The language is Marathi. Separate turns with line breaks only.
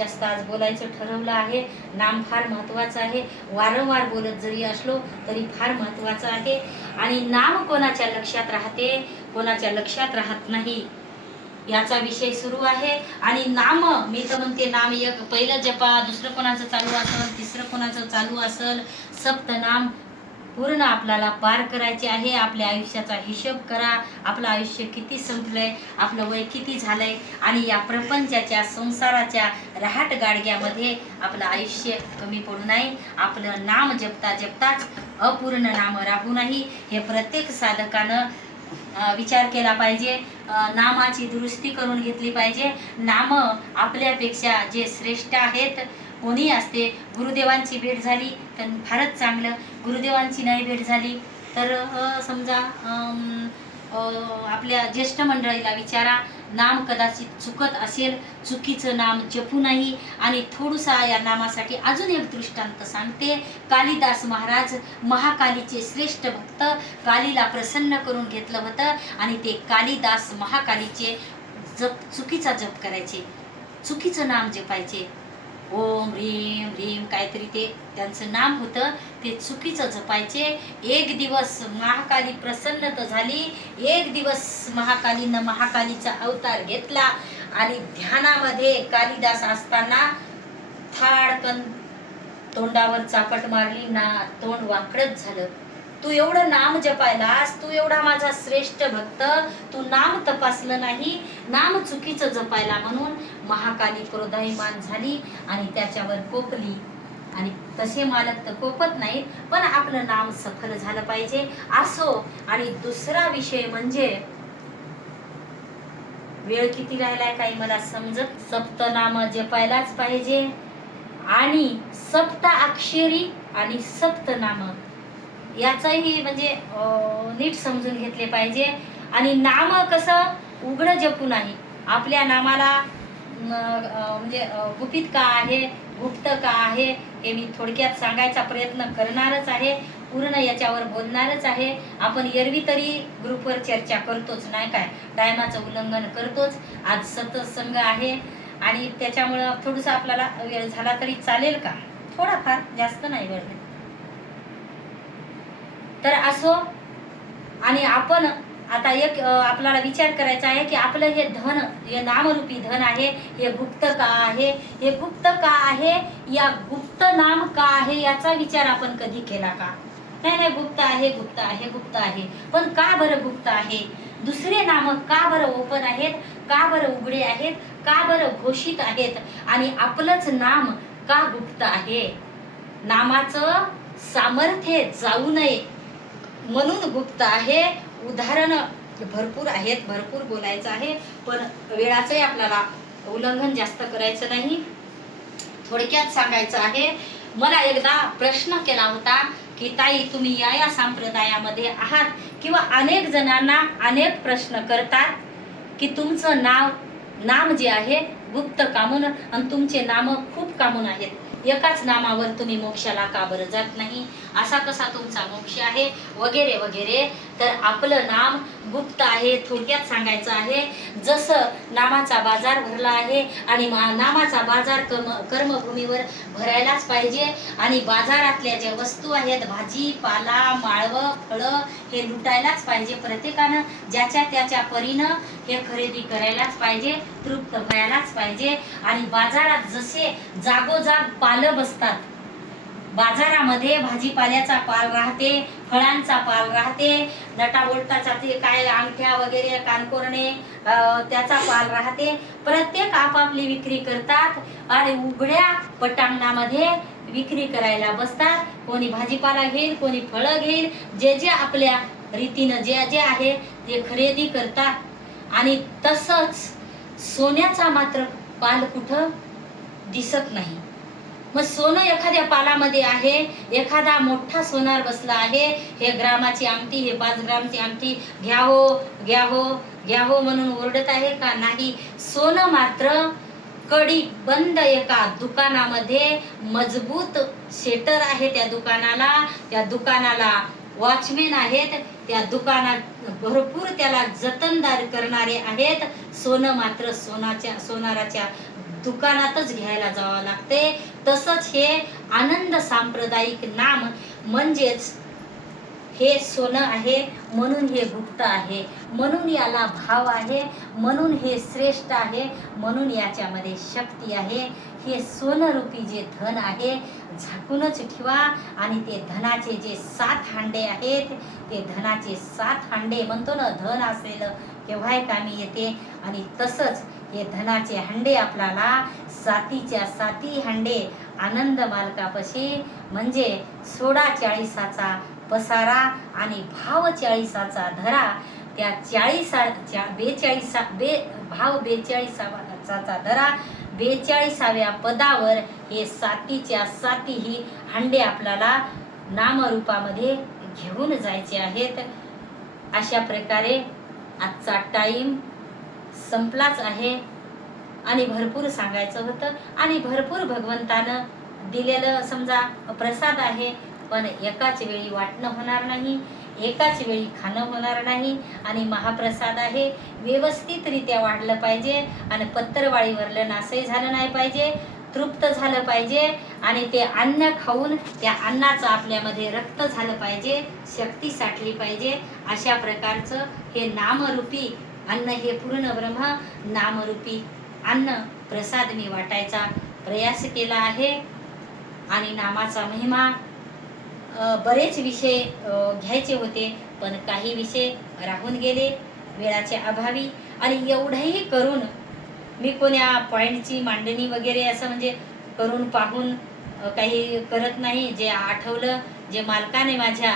जास्त आज बोलायचं ठरवलं आहे. नाम फार महत्त्वाचं आहे. वारंवार बोलत जरी असलो तरी फार महत्त्वाचं आहे. आणि नाम कोणाच्या लक्षात राहते? कोणाच्या लक्षात राहत नाही? याचा विषय सुरू आहे. आणि नाम मी तर म्हणते नाम एक पहिलं जपा दुसरं कोणाचं चालू असेल तिसरं कोणाचं चालू असेल सप्तनाम पूर्ण आपल्याला पार करायचे आहे. आपल्या आयुष्याचा हिशोब करा. आपलं आयुष्य किती संपलंय आपलं वय किती झालंय आणि या प्रपंचाच्या संसाराच्या रहाट गाडग्यामध्ये आपलं आयुष्य कमी पडू नये. आपलं नाम जपता जपताच अपूर्ण नाम राहू नाही. हे प्रत्येक साधकानं विचार केला पाहिजे. नामाची दुरुस्ती करून घेतली पाहिजे. नाम आपल्यापेक्षा जे श्रेष्ठ आहेत कोणी असते गुरुदेवांची भेट झाली तर फारच चांगलं. गुरुदेवांची नाही भेट झाली तर समजा आपल्या ज्येष्ठ मंडळीला विचारा नाम कदाचित चुकत असेल चुकीचं नाम जपू नाही आणि थोडसा या नामासाठी अजून एक दृष्टांत सांगते. कालिदास महाराज महाकालीचे श्रेष्ठ भक्त कालीला प्रसन्न करून घेतलं होतं आणि ते कालिदास महाकालीचे जप चुकीचा जप करायचे. चुकीचं नाम जपायचे. ओम ह्रीम ह्रीम काहीतरी ते त्यांचं नाम होतं. ते चुकीचं जपायचे. एक दिवस महाकाली प्रसन्न तर झाली. एक दिवस महाकालीनं महाकालीचा अवतार घेतला. आणि ध्यानामध्ये कालिदास असताना थाडकन तोंडावर चापट मारली. ना तोंड वाकडच झालं. तू एवढं नाम जपायलास तू एवढा माझा श्रेष्ठ भक्त तू नाम तपासलं नाही नाम चुकीचं जपायला म्हणून महाकाली क्रोधायमान झाली आणि त्याच्यावर कोपली आणि तसे मालक तर कोपत नाहीत पण आपलं नाम सफल झालं पाहिजे. असो आणि दुसरा विषय म्हणजे वेळ किती राहिलाय काही मला समजत? सप्तनाम जपायलाच पाहिजे. आणि सप्त अक्षरी आणि सप्तनाम याचंही म्हणजे नीट समजून घेतले पाहिजे. आणि नाम कसं उघडं जपू नाही. आपल्या नामाला म्हणजे गुपित का आहे गुप्त का आहे हे मी थोडक्यात सांगायचा प्रयत्न करणारच आहे. पूर्ण याच्यावर बोलणारच आहे. आपण एरवी तरी ग्रुपवर चर्चा करतोच नाही काय? टायमाचं उल्लंघन करतोच. आज सतत संघ आहे आणि त्याच्यामुळं थोडंसं आपल्याला वेळ झाला तरी चालेल का? थोडाफार जास्त नाही वेळ. तर असो आणि आपण आता एक आपल्याला विचार करायचा आहे की आपलं हे धन हे नामरूपी धन आहे हे गुप्त का आहे हे गुप्त का आहे या गुप्त नाम का आहे याचा विचार आपण कधी केला का? नाही नाही गुप्त आहे गुप्त आहे गुप्त आहे. पण का बरं गुप्त आहे? दुसरे नाम का बरं ओपन आहेत? का बरं उघडे आहेत? का बरं घोषित आहेत? आणि आपलंच नाम का गुप्त आहे? नामाचं सामर्थ्य जाऊ नये. म्हणून गुप्त आहे. उदाहरण भरपूर आहेत भरपूर बोलायचं आहे पण वेळाचंही आपल्याला उल्लंघन जास्त करायचं नाही. थोडक्यात सांगायचं आहे मला एकदा प्रश्न केला होता की ताई तुम्ही या या संप्रदायामध्ये आहात किंवा अनेक जणांना अनेक प्रश्न करतात की तुमचं नाव नाम जे आहे गुप्त कामून आणि तुमचे नाम खूप कामून आहेत. एकाच नामावर तुम्ही मोक्षाला का बरं जात नाही? असा कसा तुमचा मोक्ष आहे? वगैरे वगैरे. तर आपलं नाम गुप्त आहे थोडक्यात सांगायचं आहे. जसं नामाचा बाजार भरला आहे आणि मा- नामाचा बाजार कर्म कर्मभूमीवर भरायलाच पाहिजे आणि बाजारातल्या ज्या वस्तू आहेत भाजी पाला माळवं फळं हे लुटायलाच पाहिजे प्रत्येकानं. ज्याच्या त्याच्या परीनं हे खरेदी करायलाच पाहिजे तृप्त व्हायलाच पाहिजे आणि बाजारात जसे जागोजाग पालं बसतात बाजारामध्ये भाजीपाल्याचा पाल राहते फळांचा पाल राहते नटाबोल्टाचा ते काय अंगठ्या वगैरे कानकोरणे त्याचा पाल राहते. प्रत्येक आपापली विक्री करतात आणि उघड्या पटांगणामध्ये विक्री करायला बसतात. कोणी भाजीपाला घेईल कोणी फळं घेईल. जे जे आपल्या रीतीनं जे जे आहे ते खरेदी करतात. आणि तसंच सोन्याचा मात्र पाल कुठं दिसत नाही. मग सोनं एखाद्या पालामध्ये आहे एखादा मोठा सोनार बसला आहे हे ग्रामाची आमटी हे पाच ग्रामची आमटी घ्या हो घ्या हो घ्या हो म्हणून ओरडत आहे का नाही? सोनं मात्र कडी बंद एका दुकानामध्ये मजबूत शेटर आहे त्या दुकानाला. त्या दुकानाला वॉचमॅन आहेत. त्या दुकानात भरपूर त्याला जतनदार करणारे आहेत. सोनं मात्र सोनाच्या सोनाराच्या दुकानातच घ्यायला जावं लागते. तसंच हे आनंद सांप्रदायिक नाम म्हणजेच हे सोनं आहे म्हणून हे गुप्त आहे. म्हणून याला भाव आहे म्हणून हे श्रेष्ठ आहे म्हणून याच्यामध्ये शक्ती आहे. हे सोनरूपी जे धन आहे झाकूनच ठेवा. आणि ते धनाचे जे सात हांडे आहेत ते धनाचे सात हांडे म्हणतो ना धन असलेलं केव्हाही कामी येते. आणि तसंच हे धनाचे हंडे आपल्याला सातीच्या साती हंडे आनंद मालकापाशी म्हणजे सोळा चाळीसाचा पसारा आणि भाव चाळीसाचा धरा त्या चाळीसा चा बेचाळीसा बे भाव बेचाळीसाचा धरा बेचाळीसाव्या पदावर हे सातीच्या साती ही हंडे आपल्याला नामरूपामध्ये घेऊन जायचे आहेत. अशा प्रकारे आजचा टाईम संपलाच आहे. आणि भरपूर सांगायचं होतं. आणि भरपूर भगवंतानं दिलेलं समजा प्रसाद आहे पण एकाच वेळी वाटणं होणार नाही एकाच वेळी खाणं होणार नाही. आणि महाप्रसाद आहे. व्यवस्थितरित्या वाढलं पाहिजे आणि पत्तरवाळीवरलं नासही झालं नाही पाहिजे तृप्त झालं पाहिजे. आणि ते अन्न खाऊन त्या अन्नाचं आपल्यामध्ये रक्त झालं पाहिजे शक्ती साठली पाहिजे. अशा प्रकारचं हे नामरूपी अन्न हे पूर्ण ब्रह्म नामरूपी अन्न प्रसाद मी वाटायचा प्रयास केला आहे. आणि नामाचा महिमा बरेच विषय घ्यायचे होते पण काही विषय राहून गेले वेळाचे अभावी. आणि एवढंही करून मी कोण्या पॉईंटची मांडणी वगैरे असं म्हणजे करून पाहून काही करत नाही. जे आठवलं जे मालकाने माझ्या